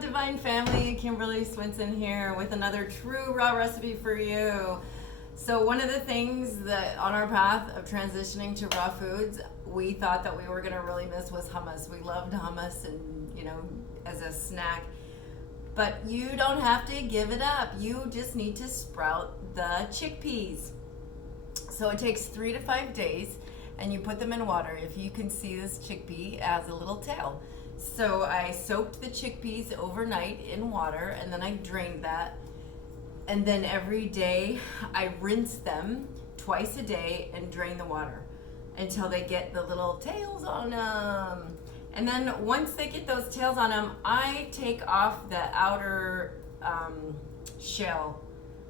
Divine Family, Kimberly Swinson here with another true raw recipe for you. So one of the things that on our path of transitioning to raw foods, we thought that we were going to really miss was hummus. We loved hummus and, as a snack. But you don't have to give it up. You just need to sprout the chickpeas. So it takes 3 to 5 days, and you put them in water. If you can see, this chickpea has a little tail. So I soaked the chickpeas overnight in water, and then I drained that. And then every day I rinse them twice a day and drain the water until they get the little tails on them. And then once they get those tails on them, I take off the outer shell.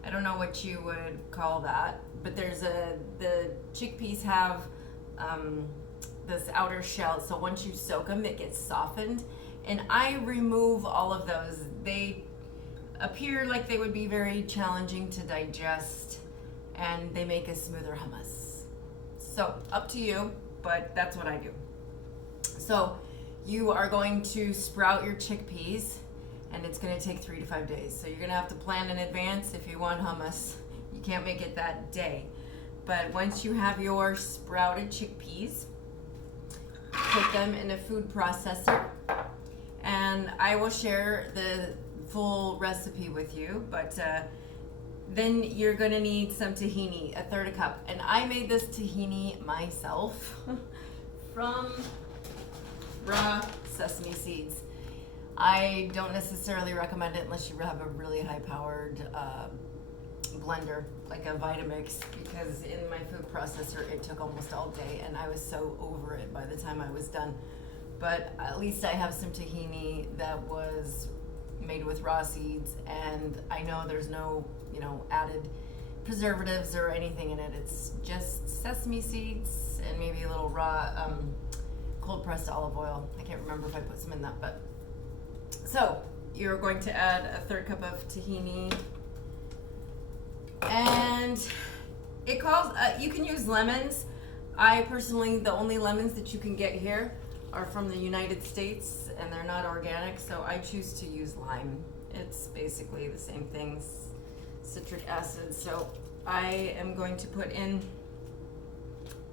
I don't know what you would call that, but the chickpeas have this outer shell, so once you soak them, it gets softened, and I remove all of those. They appear like they would be very challenging to digest, and they make a smoother hummus. So up to you, but that's what I do. So you are going to sprout your chickpeas, and it's going to take 3 to 5 days. So you're going to have to plan in advance if you want hummus. You can't make it that day. But once you have your sprouted chickpeas, put them in a food processor, and I will share the full recipe with you, but then you're going to need some tahini, 1/3 cup. And I made this tahini myself from raw sesame seeds. I don't necessarily recommend it unless you have a really high-powered blender, like a Vitamix, because in my food processor it took almost all day, and I was so over it by the time I was done. But at least I have some tahini that was made with raw seeds, and I know there's no added preservatives or anything in it. It's just sesame seeds and maybe a little raw cold pressed olive oil. I can't remember if I put some in that, but so you're going to add 1/3 cup of tahini. And it calls, you can use lemons. I personally, the only lemons that you can get here are from the United States, and they're not organic, so I choose to use lime. It's basically the same thing, citric acid. So I am going to put in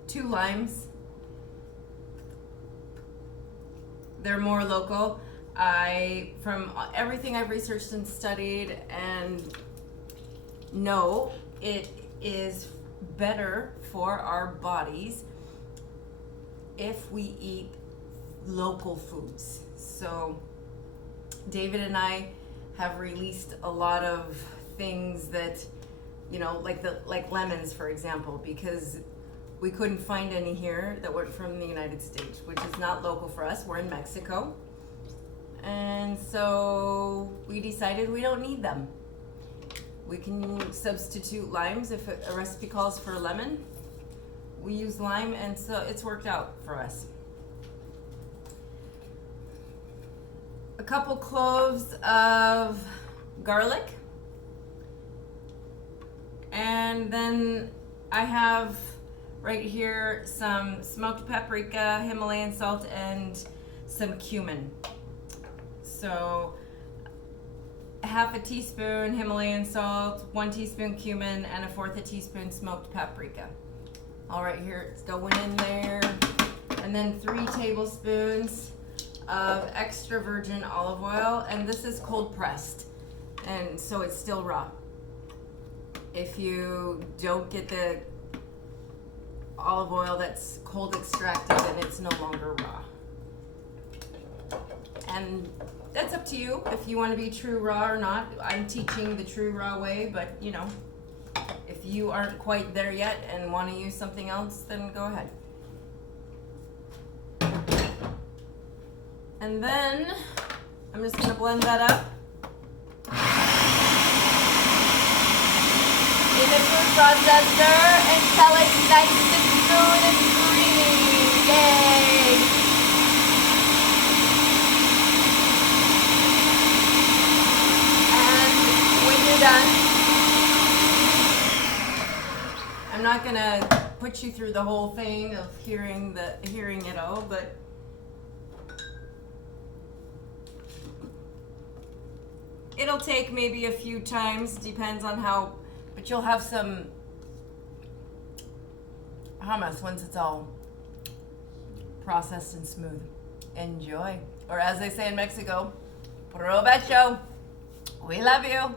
2 limes. They're more local. From everything I've researched and studied, and no, it is better for our bodies if we eat local foods. So David and I have released a lot of things that, like lemons, for example, because we couldn't find any here that were from the United States, which is not local for us. We're in Mexico. And so we decided we don't need them. We can substitute limes if a recipe calls for lemon. We use lime, and so it's worked out for us. A couple cloves of garlic. And then I have right here some smoked paprika, Himalayan salt, and some cumin. So 1/2 teaspoon Himalayan salt, 1 teaspoon cumin, and 1/4 teaspoon smoked paprika. All right, here it's going in there. And then 3 tablespoons of extra virgin olive oil, and this is cold pressed, and so it's still raw. If you don't get the olive oil that's cold extracted, then it's no longer raw. And that's up to you if you want to be true raw or not. I'm teaching the true raw way, but if you aren't quite there yet and want to use something else, then go ahead. And then I'm just going to blend that up in a food processor until it's nice and smooth and creamy. Yay! And when you're done, I'm not going to put you through the whole thing of hearing it all, but It'll take maybe a few times, depends on how, but you'll have some hummus once it's all processed and smooth. Enjoy. Or as they say in Mexico, provecho. We love you.